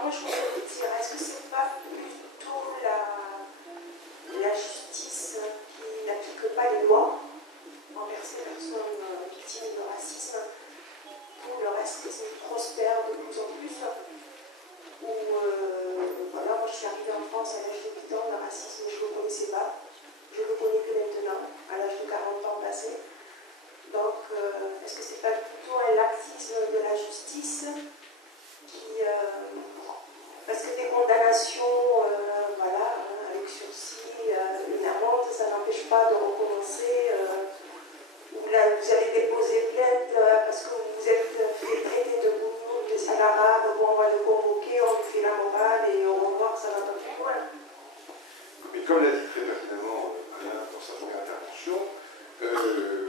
Alors moi je voudrais vous dire, est-ce que c'est pas plutôt la justice qui n'applique pas les lois envers ces personnes victimes de racisme pour le reste qui prospère de plus en plus, où voilà, moi je suis arrivée en France à l'âge de 8 ans, le racisme je ne le connaissais pas, je le connais que maintenant, à l'âge de 40 ans passé. Donc est-ce que c'est pas plutôt un laxisme de la justice qui, parce que des condamnations, voilà, avec sursis, une amende, ça n'empêche pas de recommencer. Ou là, vous allez déposer plainte parce que vous êtes fait traiter de bougnoule, de sale arabe, bon, on va le convoquer, on lui fait la morale et au revoir, ça va pas plus loin. Mais comme l'a dit très pertinemment Alain dans sa première intervention,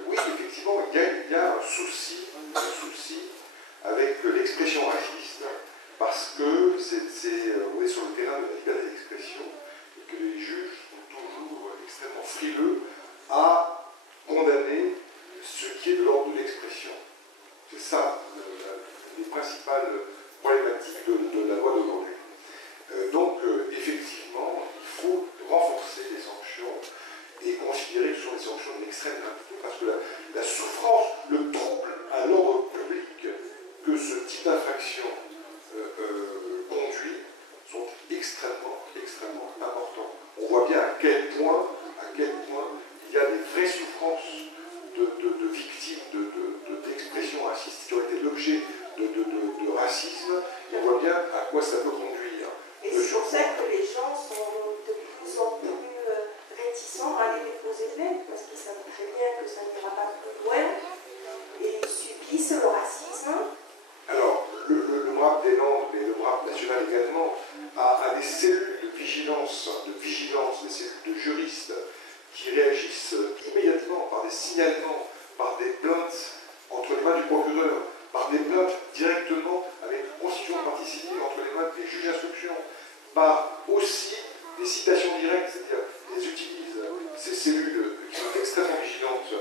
oui, effectivement, il y a un souci avec l'expression raciste, parce que on est sur le terrain de la liberté d'expression et que les juges sont toujours extrêmement frileux à condamner ce qui est de l'ordre de l'expression. C'est ça les principales problématiques de la loi d'aujourd'hui. Donc, effectivement, il faut renforcer les sanctions et considérer que ce sont des sanctions d'extrême gravité, parce que la souffrance, le trouble à l'ordre public que ce type d'infraction conduit sont extrêmement importants. On voit bien à quel point il y a des vraies souffrances de victimes d'expressions racistes qui ont été l'objet de racisme, et on voit bien à quoi ça peut conduire. Et c'est pour ça que les gens sont de plus en plus réticents à aller déposer plainte, parce qu'ils savent très bien que ça n'ira pas plus loin, et ils subissent le racisme. Alors, le MRAP des Landes, et le MRAP national également, a des cellules de vigilance, des cellules de juristes qui réagissent immédiatement par des signalements, par des plaintes entre les mains du procureur, par des plaintes directement avec une constitution de partie civile entre les mains des juges d'instruction, par aussi des citations directes, c'est-à-dire qu'ils utilisent ces cellules qui sont extrêmement vigilantes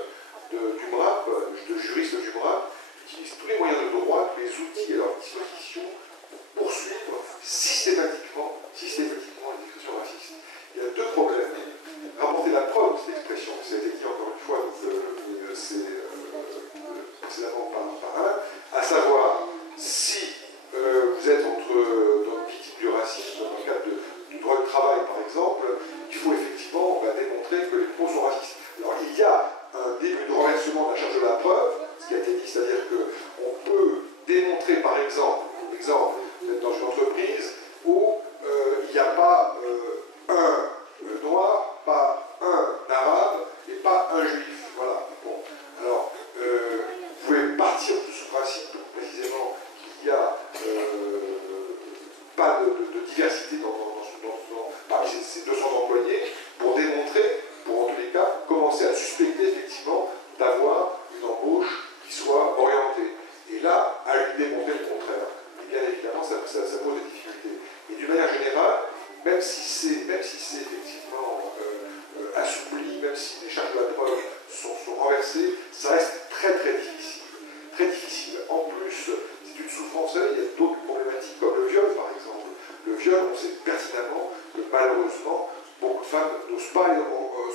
du MRAP, de juristes du MRAP, qui utilisent tous les moyens de droit, tous les outils à leur disposition pour poursuivre systématiquement les expressions racistes. Il y a deux problèmes. Rapporter la preuve de cette expression, ça a été dit encore une fois précédemment par Alain, à savoir si vous êtes dans victime du racisme dans le cadre du droit du travail par exemple, il faut effectivement démontrer que les propos sont racistes. Alors il y a un début de renversement de la charge de la preuve, ce qui a été dit, c'est-à-dire qu'on peut démontrer par exemple, vous êtes dans une entreprise où il n'y a pas un noir, pas un arabe et pas un juif. Voilà. Bon. Alors, vous pouvez partir de ce principe précisément qu'il n'y a pas de diversité parmi ces 200 employés pour démontrer, pour en tous les cas, commencer à suspecter effectivement d'avoir une embauche qui soit orientée. Et là, à lui démontrer le contraire. Et bien évidemment, ça pose des difficultés. Et d'une manière générale, même si c'est effectivement assoupli, même si les charges de la preuve sont renversées, ça reste très difficile. Très difficile. En plus, c'est une souffrance, il y a d'autres problématiques comme le viol par exemple. Le viol, on sait pertinemment que malheureusement, beaucoup de femmes n'osent pas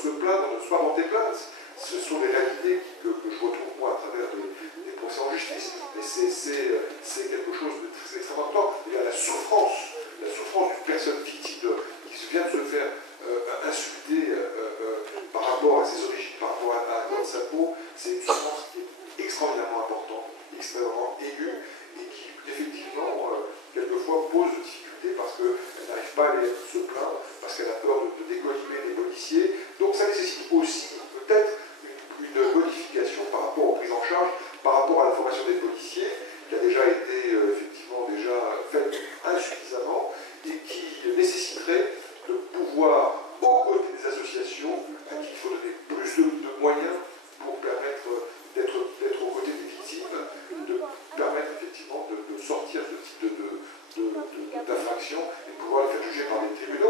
se plaindre, n'osent pas porter plainte. Ce sont des réalités que je retrouve moi à travers des procès en justice. Mais c'est quelque chose de très extrêmement important. Il y a la souffrance d'une personne victime qui vient de se faire insulter par rapport à ses origines, par rapport à la couleur de sa peau. C'est une souffrance qui est extraordinairement importante, extrêmement aiguë, et qui effectivement quelquefois pose des difficultés parce qu'elle n'arrive pas à aller se plaindre, parce qu'elle a peur de décollimer les policiers. Donc ça nécessite aussi peut-être une modification par rapport aux prises en charge, par rapport à la formation des policiers, qui a déjà été effectivement faite insuffisamment, et qui nécessiterait de pouvoir, aux côtés des associations, à qui il faut donner plus de moyens pour permettre d'être aux côtés des victimes, de permettre effectivement de sortir ce type d'infraction et de pouvoir les faire juger par des tribunaux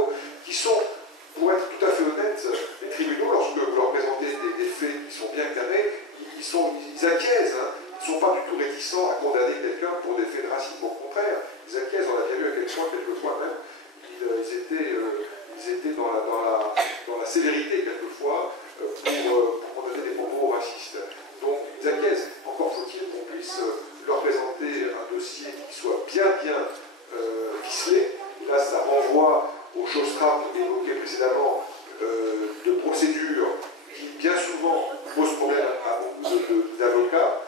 sévérité quelquefois pour donner des propos racistes. Donc ils acquiescent. Encore faut-il qu'on puisse leur présenter un dossier qui soit bien ficelé. Et là, ça renvoie aux choses graves que évoquées précédemment, de procédures qui bien souvent posent problème à beaucoup d'avocats,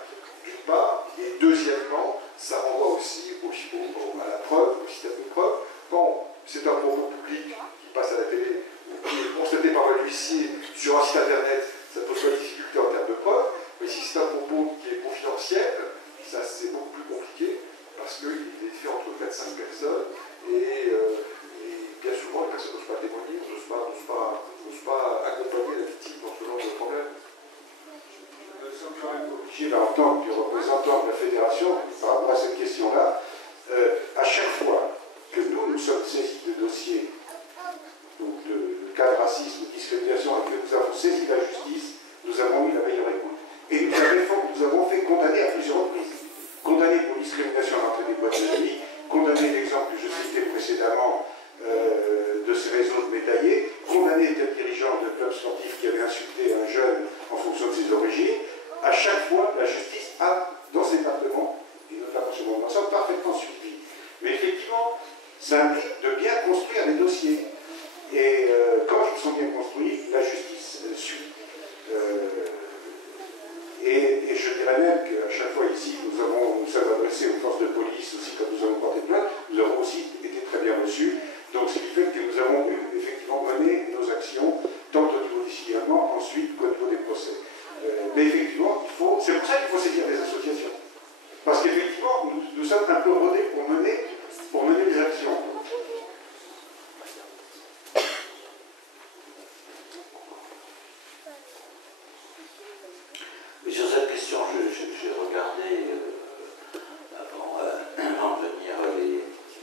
d'une part, et deuxièmement, ça renvoie aussi à la preuve, au système de preuve. Quand c'est un propos public qui passe à la télé ou qui est constaté par un huissier sur un site internet, ça pose pas de difficulté en termes de preuve, mais si c'est un propos qui est confidentiel, ça c'est beaucoup plus compliqué parce qu'il est fait entre 4-5 personnes et bien souvent les personnes n'osent pas témoigner, n'osent pas accompagner la victime dans ce genre de problème. Nous sommes quand même obligés, là, en tant que représentant de la fédération, par rapport à cette question-là, à chaque fois que nous sommes saisis de dossiers donc de cas de racisme, de discrimination, et que nous avons saisi la justice, nous avons eu la meilleure écoute. Et nous avons fait condamner à plusieurs reprises. Condamner pour discrimination à l'entrée des boîtes de nuit, condamner l'exemple que je citais précédemment de ces réseaux de médaillés, condamner tel dirigeant de club sportif qui avait insulté un jeune en fonction de ses origines. À chaque fois, la justice a, dans ses départements, et notamment chez moi, ça parfaitement suivi. Mais effectivement, ça implique de bien construire les dossiers. Et quand ils sont bien construits, la justice suit. Et je dirais même qu'à chaque fois ici, nous sommes adressés aux forces de police aussi quand nous avons porté plainte, nous avons aussi été très bien reçus. Donc ce qui fait que nous avons effectivement mené nos actions, tant au niveau du signalement, ensuite qu'au niveau des procès. Mais effectivement, c'est pour ça qu'il faut saisir les associations. Parce qu'effectivement, nous sommes un peu rodés pour mener des actions. Mais sur cette question, j'ai regardé avant de venir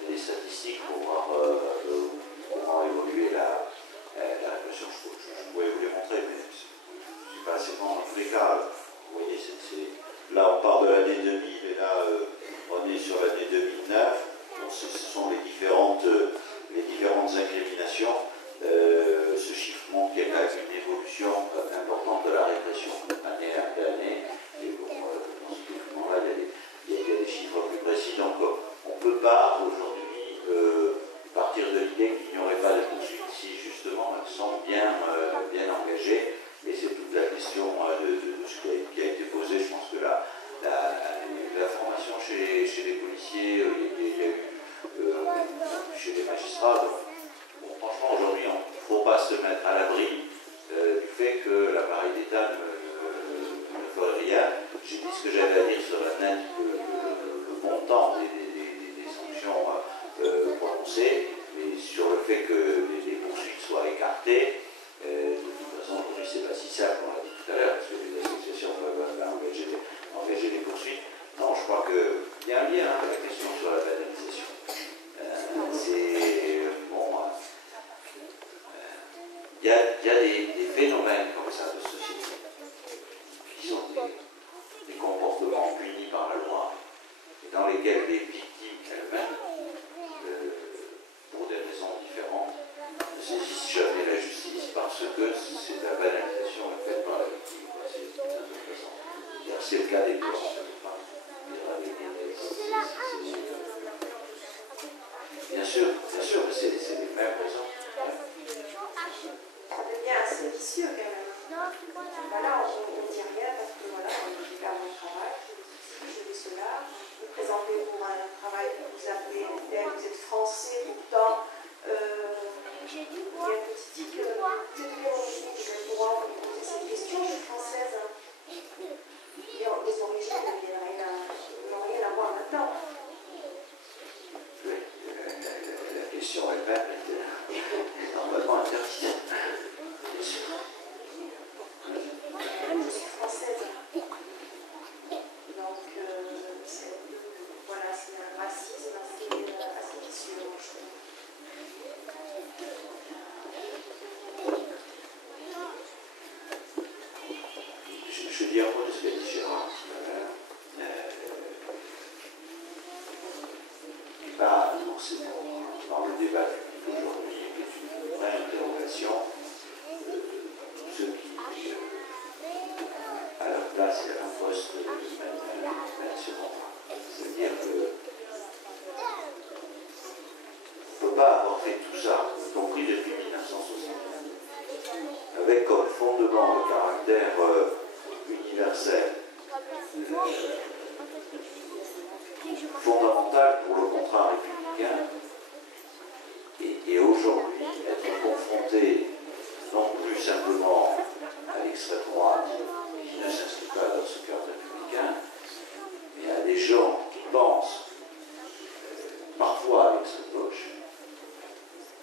les statistiques pour voir comment évoluer la répression. Je pourrais vous les montrer, mais je ne pas assez bon. Dans tous les cas, vous voyez, là on part de l'année 2000 et là on est sur l'année 2009. Donc, ce sont les différentes incriminations. Ce chiffre montre qu'il y a quand même une évolution importante de la répression année après année. Et bon, dans ce document-là, il y a des chiffres plus précis. Donc on ne peut pas aujourd'hui partir de l'idée qu'il n'y aurait pas de poursuites si justement elles sont bien engagées. Et c'est toute la question de ce qui a été posé. Je pense que la formation chez les policiers, il y a eu chez les magistrats. Donc, bon, franchement, aujourd'hui, il ne faut pas se mettre à l'abri du fait que l'appareil d'État ne ferait rien. J'ai dit ce que j'avais à dire sur le montant des sanctions prononcées, mais sur le fait que les poursuites soient écartées. De toute façon, aujourd'hui, c'est pas si simple, on l'a dit tout à l'heure, parce que les associations peuvent engager les poursuites. Non, je crois qu'il y a un lien avec la question sur la banalisation. Il y a des phénomènes comme ça de société qui sont des comportements punis par la loi et dans lesquels les victimes elles-mêmes, pour des raisons différentes, ne saisissent jamais la justice parce que c'est la banalisation faite par la victime. C'est le cas des violences. Bien sûr, mais c'est les mêmes raisons. Ça devient assez vicieux quand même. Voilà, on ne dit rien parce que voilà, je garde mon travail, je fais cela, vous présentez pour un travail que vous avez, vous êtes français, pourtant, il y a une petite tic, vous êtes le droit de poser cette question, je suis française. Et les origines n'ont rien à voir maintenant. La question elle-même est normalement interdite. Je suis française. Donc, voilà, c'est un racisme assez vicieux, je trouve. Je dis un mot de ce qu'a dit Gérard. Pas forcément dans le débat d'aujourd'hui, qui est une vraie interrogation. poste international. C'est-à-dire que on ne peut pas avoir fait tout ça, y compris depuis 1960, avec comme fondement le caractère universel, fondamental pour le contrat républicain, et aujourd'hui être confronté non plus simplement à l'extrême droite qui ne s'inscrit pas dans ce cadre républicain, mais à des gens qui pensent parfois à l'extrême gauche,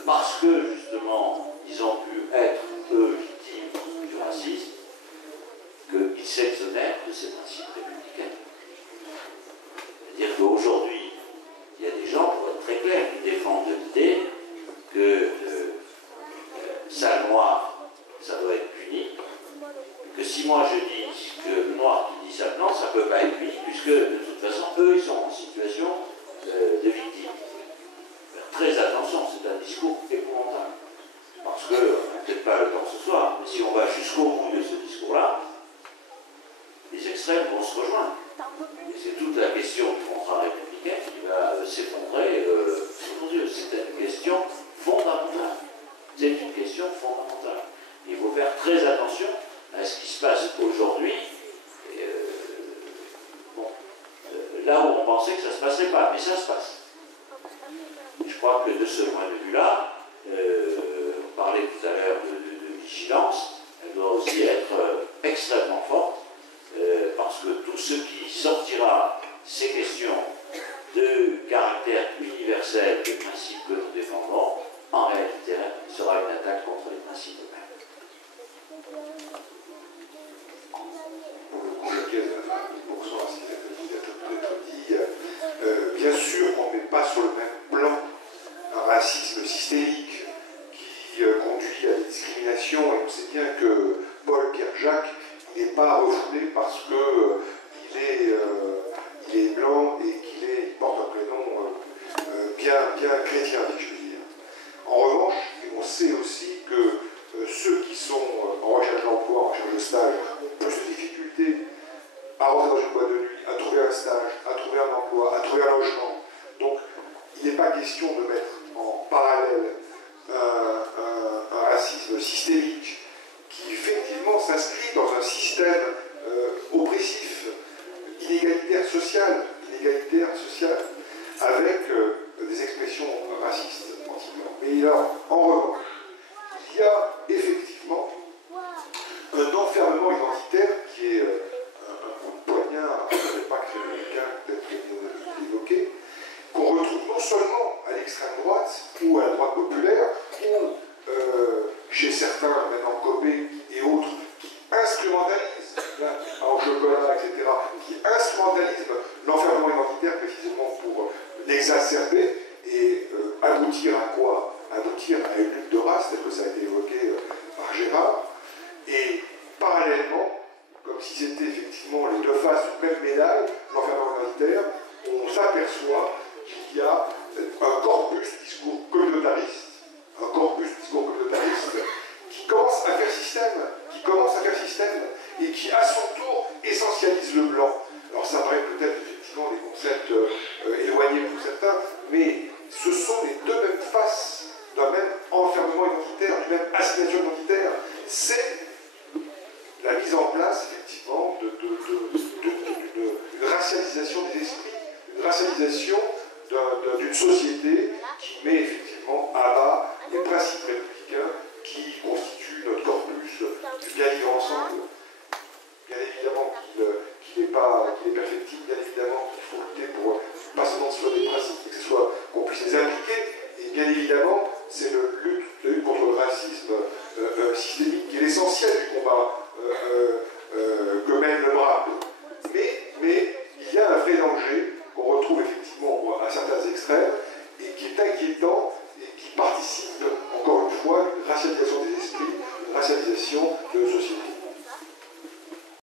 parce que justement ils ont pu être eux victimes du racisme, qu'ils s'exonèrent de ces principes républicains. C'est-à-dire qu'aujourd'hui, il y a des gens, pour être très clair, qui défendent l'idée que sale noir, ça doit être puni, que si moi je dis que le noir qui dit sale blanc, ça ne peut pas être puni, puisque de toute façon, eux, ils sont en situation de victime. Très attention, c'est un discours épouvantable. Parce que, on n'a peut-être pas le temps ce soir, mais si on va jusqu'au bout de ce discours-là, les extrêmes vont se rejoindre. Et c'est toute la question du contrat républicain qui va s'effondrer sous nos yeux. C'est une question fondamentale. C'est une question fondamentale. Il faut faire très attention à ce qui se passe aujourd'hui. Là où on pensait que ça ne se passerait pas, mais ça se passe. Et je crois que de ce point de vue-là, on parlait tout à l'heure de vigilance, elle doit aussi être extrêmement forte, parce que tout ce qui sortira ces questions de caractère universel des principes que nous défendons, en réalité, sera une attaque contre les principes eux-mêmes. Pour le cas de 20% à ce qui a peut-être dit, bien sûr qu'on ne met pas sur le même plan un racisme systémique qui conduit à des discriminations, et on sait bien que Paul Kerjak n'est pas refoulé parce qu'il est blanc et qu'il porte un prénom bien chrétien, je veux dire. En revanche, on sait aussi que ceux qui sont en recherche d'emploi, en recherche de stage, ont plus de difficultés à rentrer dans une boîte de nuit, à trouver un stage, à trouver un emploi, à trouver un logement. Donc, il n'est pas question de mettre en parallèle un racisme systémique qui effectivement s'inscrit dans un système oppressif, inégalitaire social, avec des expressions racistes anti-blancs. Mais là, en revanche, il y a effectivement un enfermement identitaire qui est un coup de poignard, je ne savais pas que quelqu'un peut-être évoqué, qu'on retrouve non seulement à l'extrême droite ou à la droite populaire, ou chez certains, maintenant Copé et autres, qui instrumentalisent, en chocolat, etc., qui instrumentalisent l'enfermement identitaire précisément pour l'exacerber et aboutir à quoi? Aboutir à une lutte de race, tel que ça a été évoqué par Gérard, et parallèlement, comme si c'était effectivement les deux faces d'une même médaille, l'enfermement identitaire, on s'aperçoit qu'il y a un corpus discours communautariste, qui commence à faire système, et qui à son tour essentialise le blanc. Alors ça paraît peut-être effectivement des concepts éloignés pour certains, mais ce sont les deux mêmes faces d'un même enfermement identitaire, d'une même assignation identitaire. C'est la mise en place effectivement d'une racialisation des esprits, une racialisation d'une société qui met effectivement à bas les principes républicains qui constituent notre corpus du bien vivre ensemble. Bien évidemment qu'il n'est pas perfectible,